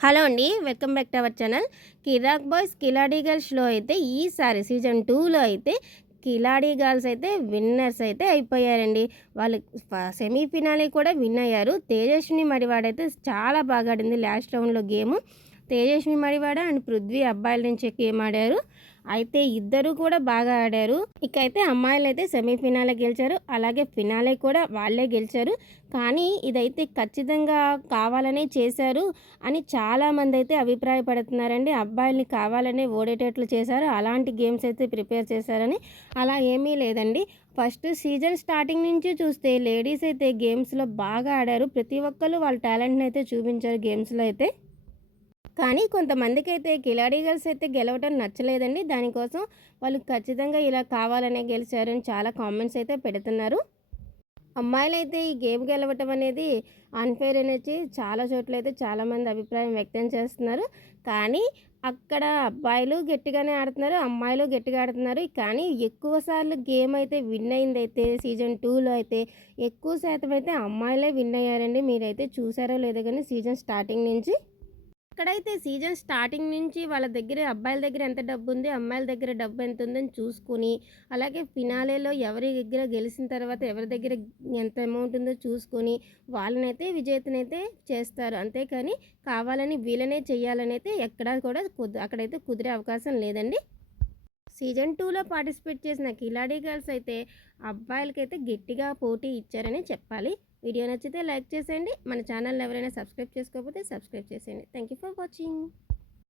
Hello అండి. Welcome back to our channel. 'Kiraak boys Khiladi గర్ల్స్'లో అయితే ఈసారి సీజన్ 2లో అయితే కిలాడీ గర్ల్స్ అయితే విన్నర్స్ అయితే అయిపోయారండి. వాళ్ళు సెమీ ఫినాలే కూడా విన్ అయ్యారు. తేజస్విని మడివాడ అయితే చాలా బాగా ఆడింది లాస్ట్ రౌండ్‌లో గేము. తేజస్వి మడివాడ అండ్ పృథ్వీ అబ్బాయిల నుంచి గేమ్ ఆడారు. అయితే ఇద్దరు కూడా బాగా ఆడారు. ఇకైతే అమ్మాయిలైతే సెమీఫినాలే గెలిచారు. అలాగే ఫినాలే కూడా వాళ్ళే గెలిచారు. కానీ ఇదైతే ఖచ్చితంగా కావాలనే చేశారు అని చాలామంది అయితే అభిప్రాయపడుతున్నారండి. అబ్బాయిల్ని కావాలనే ఓడేటట్లు చేశారు. అలాంటి గేమ్స్ అయితే ప్రిపేర్ చేశారని. అలా ఏమీ లేదండి. ఫస్ట్ సీజన్ స్టార్టింగ్ నుంచి చూస్తే లేడీస్ అయితే గేమ్స్‌లో బాగా ఆడారు. ప్రతి ఒక్కళ్ళు వాళ్ళ టాలెంట్‌ని అయితే చూపించారు గేమ్స్‌లో అయితే. కానీ కొంతమందికైతే కిలాడీ గర్ల్స్ అయితే గెలవటం నచ్చలేదండి. దానికోసం వాళ్ళు ఖచ్చితంగా ఇలా కావాలనే గెలిచారని చాలా కామెంట్స్ అయితే పెడుతున్నారు. అమ్మాయిలైతే ఈ గేమ్ గెలవటం అనేది అన్‌ఫెయిర్ అనేసి చాలా చోట్లయితే చాలామంది అభిప్రాయం వ్యక్తం చేస్తున్నారు. కానీ అక్కడ అబ్బాయిలు గట్టిగానే ఆడుతున్నారు. అమ్మాయిలు గట్టిగా ఆడుతున్నారు. కానీ ఎక్కువ సార్లు గేమ్ అయితే విన్ అయిందైతే సీజన్ 2లో అయితే ఎక్కువ శాతం అయితే అమ్మాయిలే విన్ అయ్యారండి. మీరైతే చూసారో లేదో కానీ సీజన్ స్టార్టింగ్ నుంచి. ఇక్కడైతే సీజన్ స్టార్టింగ్ నుంచి వాళ్ళ దగ్గర అబ్బాయిల దగ్గర ఎంత డబ్బు ఉంది, అమ్మాయిల దగ్గర డబ్బు ఎంత ఉందని చూసుకొని, అలాగే ఫినాలేలో ఎవరి దగ్గర గెలిచిన తర్వాత ఎవరి దగ్గర ఎంత అమౌంట్ ఉందో చూసుకొని, వాళ్ళనైతే విజేతనైతే చేస్తారు. అంతేకాని కావాలని వీళ్ళనే చెయ్యాలనైతే ఎక్కడా కూడా అక్కడైతే కుదిరే అవకాశం లేదండి. సీజన్ 2లో పార్టిసిపేట్ చేసిన కిలాడీ గర్ల్స్ అయితే అబ్బాయిలకైతే గట్టిగా పోటీ ఇచ్చారని చెప్పాలి. వీడియో నచ్చితే లైక్ చేసేయండి. మన ఛానల్ని ఎవరైనా సబ్స్క్రైబ్ చేసుకోకపోతే సబ్స్క్రైబ్ చేసేయండి. Thank you for watching.